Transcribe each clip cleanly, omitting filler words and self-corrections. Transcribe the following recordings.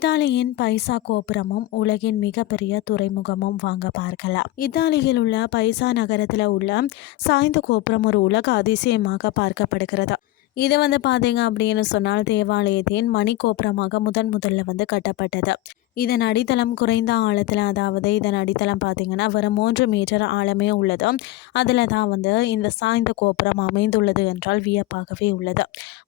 இத்தாலியின் பைசா கோபுரமும் உலகின் மிகப்பெரிய துறைமுகமும் வாங்க பார்க்கலாம். இத்தாலியில் உள்ள பைசா நகரத்தில் உள்ள சாய்ந்த கோபுரம் ஒரு உலக அதிசயமாக பார்க்கப்படுகிறது. இது பார்த்தீங்க அப்படின்னு சொன்னால் தேவாலயத்தின் மணி கோபுரமாக முதல்ல கட்டப்பட்டது. இதன் அடித்தளம் குறைந்த ஆழத்தில், அதாவது இதன் அடித்தளம் பார்த்தீங்கன்னா வெறும் 3 மீட்டர் ஆழமே உள்ளது. அதில் தான் இந்த சாய்ந்த கோபுரம் அமைந்துள்ளது என்றால் வியப்பாகவே உள்ளது.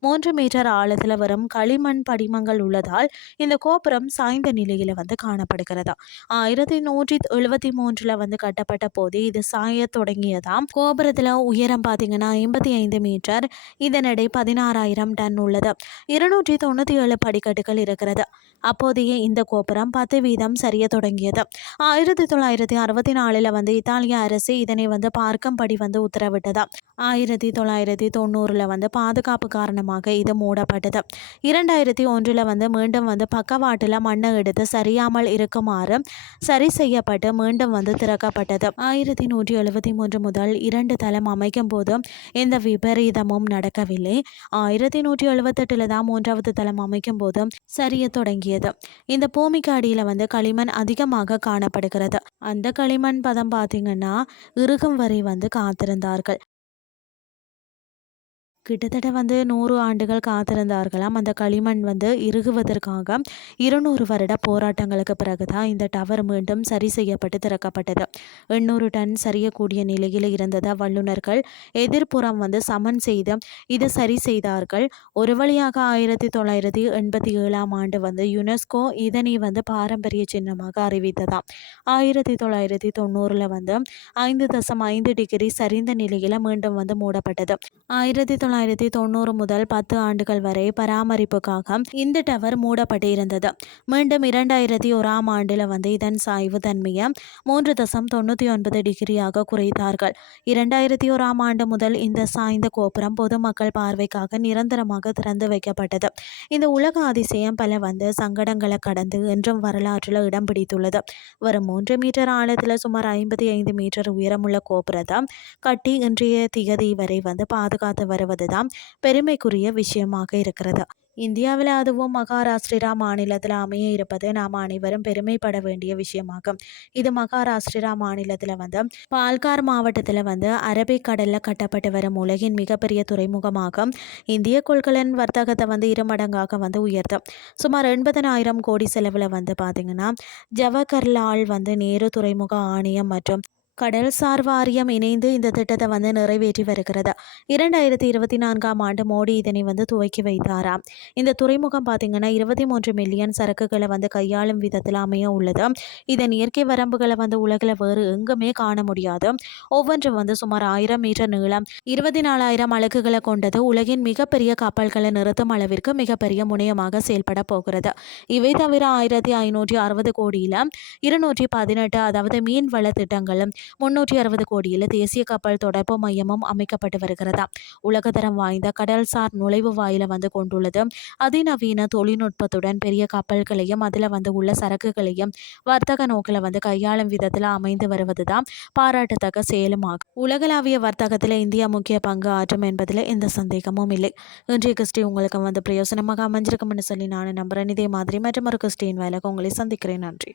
3 மீட்டர் ஆழத்தில் வரும் களிமண் படிமங்கள் உள்ளதால் இந்த கோபுரம் சாய்ந்த நிலையில் காணப்படுகிறது. 1173 கட்டப்பட்ட போது இது சாய தொடங்கியதாம். கோபுரத்தில் உயரம் பார்த்தீங்கன்னா 55 மீட்டர். இதனிடை 16,000 டன் உள்ளது. 297 படிக்கட்டுகள் இருக்கிறது. அப்போதைய இந்த கோபுரம் 10% சரிய தொடங்கியது. 1964 இத்தாலிய அரசு இதனை பார்க்கும்படி உத்தரவிட்டது. 1990 பாதுகாப்பு காரணமாக இது மூடப்பட்டது. 2001 மீண்டும் பக்கவாட்டில் மண்ணை எடுத்து சரியாமல் இருக்குமாறு சரி செய்யப்பட்டு மீண்டும் திறக்கப்பட்டது. 1173 முதல் 2 தளம் அமைக்கும் போது எந்த விபரீதமும் நடக்கவில்லை. 1178 தான் 3வது தளம் அமைக்கும் போது சரிய தொடங்கியது. இந்த பூமிக்கு அடியில் களிமண் அதிகமாக காணப்படுகிறது. அந்த களிமண் பதம் பார்த்தீங்கன்னா இறுகும் வரை காத்திருந்தார்கள். கிட்டத்தட்ட 100 ஆண்டுகள் காத்திருந்தார்களாம். அந்த களிமண் இறுகுவதற்காக 200 வருட போராட்டங்களுக்கு பிறகுதான் இந்த டவர் மீண்டும் சரி செய்யப்பட்டு திறக்கப்பட்டது. 800 டன் சரியக்கூடிய நிலையில் இருந்தது. வல்லுநர்கள் எதிர்ப்புறம் சமன் செய்து இது சரி செய்தார்கள். ஒரு வழியாக 1987 ஆண்டு யுனெஸ்கோ இதனை பாரம்பரிய சின்னமாக அறிவித்ததாம். 1990 5.5 டிகிரி சரிந்த நிலையில் மீண்டும் மூடப்பட்டது. 1990 முதல் 10 ஆண்டுகள் வரை பராமரிப்புக்காக இந்த டவர் மூடப்பட்டிருந்தது. மீண்டும் 2001 ஆண்டில் இதன் சாய்வு தன்மையை 3.99 டிகிரியாக குறைத்தார்கள். 2001 ஆண்டு முதல் இந்த சாய்ந்த கோபுரம் பொதுமக்கள் பார்வைக்காக நிரந்தரமாக திறந்து வைக்கப்பட்டது. இந்த உலக அதிசயம் பல சங்கடங்களை கடந்து என்றும் வரலாற்றில் இடம் பிடித்துள்ளது. வரும் 3 மீட்டர் ஆழத்தில் சுமார் 55 மீட்டர் உயரமுள்ள கோபுரத்தை கட்டி இன்றைய திகதி வரை பாதுகாத்து வருவதுதான் பெருமைக்குரிய விஷயமாக இருக்கிறது. இந்தியாவில் அதுவும் மகாராஷ்டிரா மாநிலத்தில் அமைய இருப்பது நாம் அனைவரும் பெருமைப்பட வேண்டிய விஷயமாகும். இது மகாராஷ்டிரா மாநிலத்தில் பால்கார் மாவட்டத்தில் அரபிக் கடலில் கட்டப்பட்டு வரும் உலகின் மிகப்பெரிய துறைமுகமாகும். இந்திய கொள்கலன் வர்த்தகத்தை 2 மடங்காக உயர்த்தும். சுமார் 80,000 கோடி செலவில் பார்த்தீங்கன்னா ஜவஹர்லால் நேரு துறைமுக ஆணையம் மற்றும் கடல்சார் வாரியம் இணைந்து இந்த திட்டத்தை நிறைவேற்றி வருகிறது. 2024 ஆண்டு மோடி இதனை துவக்கி வைத்தாராம். இந்த துறைமுகம் பார்த்தீங்கன்னா 23 மில்லியன் சரக்குகளை கையாளும் விதத்தில் அமைய உள்ளது. இதன் இயற்கை வரம்புகளை உலகில் வேறு எங்குமே காண முடியாது. ஒவ்வொன்றும் சுமார் 1000 மீட்டர் நீளம், 24,000 அலகுகளை கொண்டது. உலகின் மிகப்பெரிய கப்பல்களை நிறுத்தும் அளவிற்கு மிகப்பெரிய முனையமாக செயல்பட போகிறது. இவை தவிர 1560 கோடியில் 218 அதாவது மீன்வள திட்டங்களும் 360 கோடியில் தேசிய கப்பல் தொடர்பு மையமும் அமைக்கப்பட்டு வருகிறதா. உலகத்தரம் வாய்ந்த கடல்சார் நுழைவு வாயில கொண்டுள்ளது. அதிநவீன தொழில்நுட்பத்துடன் பெரிய கப்பல்களையும் அதில் உள்ள சரக்குகளையும் வர்த்தக நோக்கில் கையாளும் விதத்தில் அமைந்து வருவதுதான் பாராட்டத்தக்க செயலுமாகும். உலகளாவிய வர்த்தகத்தில் இந்தியா முக்கிய பங்கு ஆற்றும் என்பதில் எந்த சந்தேகமும் இல்லை. இன்றைய கிறிஸ்டி உங்களுக்கு பிரயோசனமாக அமைஞ்சிருக்கும்னு சொல்லி நான் நம்புறேன். இதே மாதிரி மற்றும் ஒரு கிறிஸ்டின் வேலைக்கு உங்களை சந்திக்கிறேன். நன்றி.